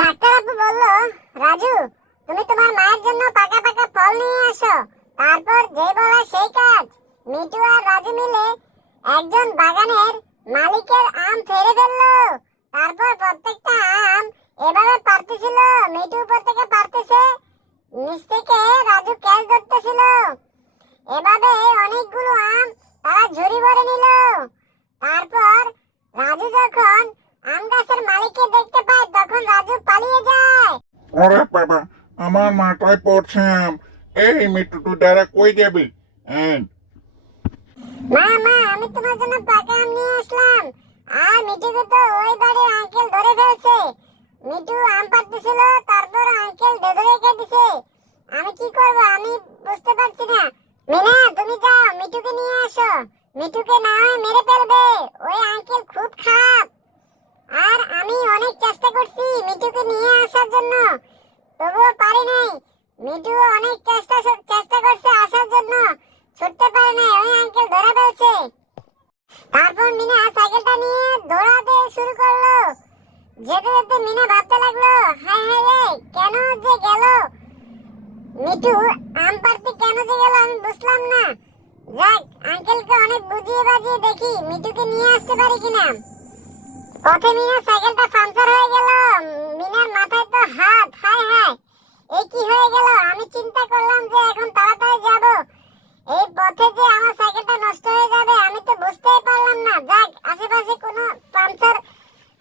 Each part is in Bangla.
ডাক্তার বলল, রাজু, তুমি তোমার মায়ের জন্য পাকা পাকা ফল নিয়ে আসো। তারপর যে বলা সেই কাজ। মিটু আর রাজু মিলে একজন বাগানের মালিকের আম ফেরে ফেলল। তারপর প্রত্যেকটা আম এভাবে পারতেছিল মিটু উপর থেকে পারতেছে, নিচ থেকে রাজু ক্যাচ ধরতেছিল। এভাবে অনেকগুলো আম তারা ঝুড়ি ভরে নিল। তারপর রাজু যখন আম গাছের মালিককে দেখতে তখন রাজু পালিয়ে যায়। ওরে বাবা আমার মাথায় পড়ছে আম। এই মিটু তুই দ্বারা কই যাবি? মা মা আমি তোমার জন্য পাকা আম নিয়ে আসলাম। আর মিঠুকে তো ওই বাড়ির আঙ্কেল ধরে ফেলছে। মিঠু আম পাড়তেছিল তারপর আঙ্কেল ধরে রেখে দিছে। আমি কি করব আমি বুঝতে পারছি না। মিনা তুমি যাও মিঠুকে নিয়ে আসো। মিঠুকে না হয় মেরে ফেলবে। ওই আঙ্কেল খুব খারাপ। আর আমি অনেক চেষ্টা করছি মিঠুকে নিয়ে আসার জন্য। তবুও পারি নাই। মিঠু অনেক চেষ্টা চেষ্টা করছে আসার জন্য। ছুটতে পারে না ওই আঙ্কেল ধরা ফেলছে। তারপর মিনা সাইকেলটা নিয়ে দৌড়াতে শুরু করল। যেতে যেতে মিনা ভাবতে লাগল, হায় হায় রে, কেন যে গেল? মিঠু, আম পাড়তে কেন যে গেল আমি বুঝলাম না। যাক আঙ্কেলকে অনেক বুঝিয়ে বাজিয়ে দেখি মিঠুকে নিয়ে আসতে পারি কিনা। পথে মিনা সাইকেলটা পাংচার হয়ে গেল। মিনার মাথায় তো হাত, হায় হায়। এই কি হয়ে গেল? আমি চিন্তা করলাম যে এখন তাড়াতাড়ি যাব। এই পথে যে আমার সাইকেলটা নষ্ট হয়ে যাবে, আমি তো বুঝতেই পারলাম না। যাক, আশেপাশে কোনো পাংচার,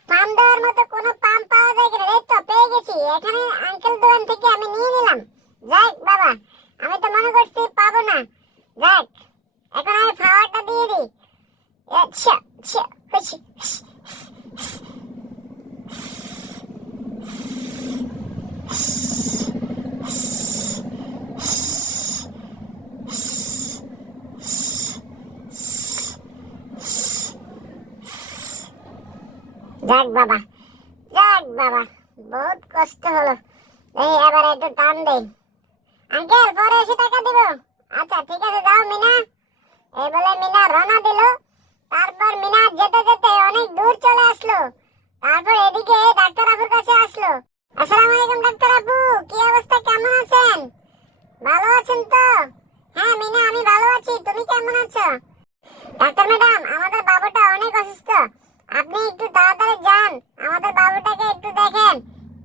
পাম্প দেওয়ার মতো কোনো পাম্প পাওয়া যায় কিনা, এই তো পেয়ে গেছি। এখানে আঙ্কেল দোকান থেকে আমি নিয়ে নিলাম। যাক, বাবা, আমি তো মনে করছি পাবো না। যাক, এখন আমি ফাওয়ারটা দিয়ে দিই। আচ্ছা আচ্ছা হয়েছে। যাক বাবা যাক বাবা, বহুত কষ্ট হলো। এই এবার একটু টান দেই। আঙ্কেল, পরে এসে টাকা দিব। আচ্ছা ঠিক আছে, যাও মিনা। এই বলে মিনা রওনা দিল। তারপর মিনা যেতে যেতে অনেক দূর চলে আসলো। তারপর এদিকে ডাক্তার আপুর কাছে আসলো। আসসালামু আলাইকুম, ডাক্তার আপু কি অবস্থা? কেমন আছেন? ভালো আছেন তো? হ্যাঁ মিনা, আমি ভালো আছি। তুমি কেমন আছো? ডাক্তার ম্যাডাম, আমাদের বাবুটা অনেক অসুস্থ। আপনি একটু তাড়াতাড়ি যান। আমাদের বাবুটাকে একটু দেখেন।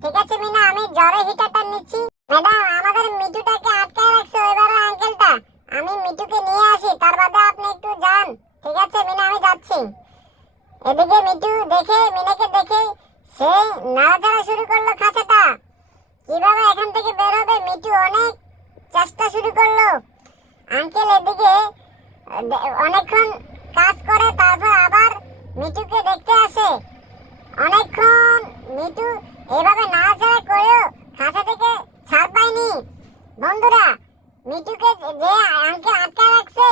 ঠিক আছে, মিনা? আমি জ্বরে হিটারটা নিচ্ছি। ম্যাডাম, আমাদের মিঠুটাকে আটকায় রাখছে ওইবার আঙ্কেলটা আমি মিঠুকে নিয়ে আসি, তার বাদে আপনি একটু যান। ঠিক আছে, মিনা, আমি যাচ্ছি। এদিকে মিঠু দেখে, মিনাকে দেখে, সে নাড়াচাড়া শুরু করল খাঁচাটা। কীভাবে এখান থেকে বের হবে মিঠু অনেক চেষ্টা শুরু করল। আঙ্কেল এদিকে, অনেকক্ষণ কাজ করে, তারপর আবার মিঠুকে দেখতে আসে। অনেকক্ষণ মিঠু এভাবে নাড়াচাড়া করেও খাঁচা থেকে ছাড় পায়নি। বন্ধুরা মিঠুকে যে আঙ্কেল আটকা রাখছে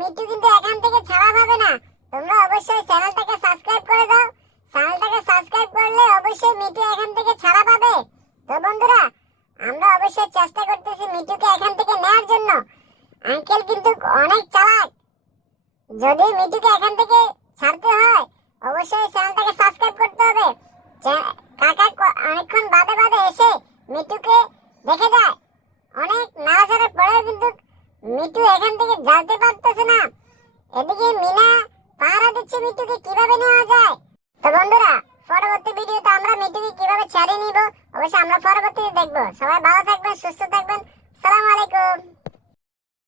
মিঠু কিন্তু এখান থেকে ছাড়া পাবে না। তোমরা অবশ্যই চ্যানেলটাকে সাবস্ক্রাইব করে দাও। চ্যানেলটাকে সাবস্ক্রাইব করলে অবশ্যই মিঠু এখান থেকে ছাড়া পাবে। তো বন্ধুরা, আমরা অবশ্যই চেষ্টা করতেছি মিঠুকে এখান থেকে নেওয়ার জন্য। আঙ্কেল কিন্তু অনেক চালাক। যদি মিঠুকে এখান থেকে ছাড়তে হয়, অবশ্যই চ্যানেলটাকে সাবস্ক্রাইব করতে হবে। কাকা অনেকক্ষণ বাদে বাদে এসে মিঠুকে দেখে যায়। অনেক নাড়াচাড়ার পরেও কিন্তু মিঠু এখান থেকে যেতে পারতেছে না। এদিকে মিনা পাহারা দিচ্ছে মিঠুকে কীভাবে নেওয়া যায়। তো বন্ধুরা, পরবর্তী ভিডিওতে আমরা মিঠুকে কীভাবে ছাড়িয়ে নিব, অবশ্যই আমরা পরবর্তীতে দেখব। সবাই ভালো থাকবেন, সুস্থ থাকবেন।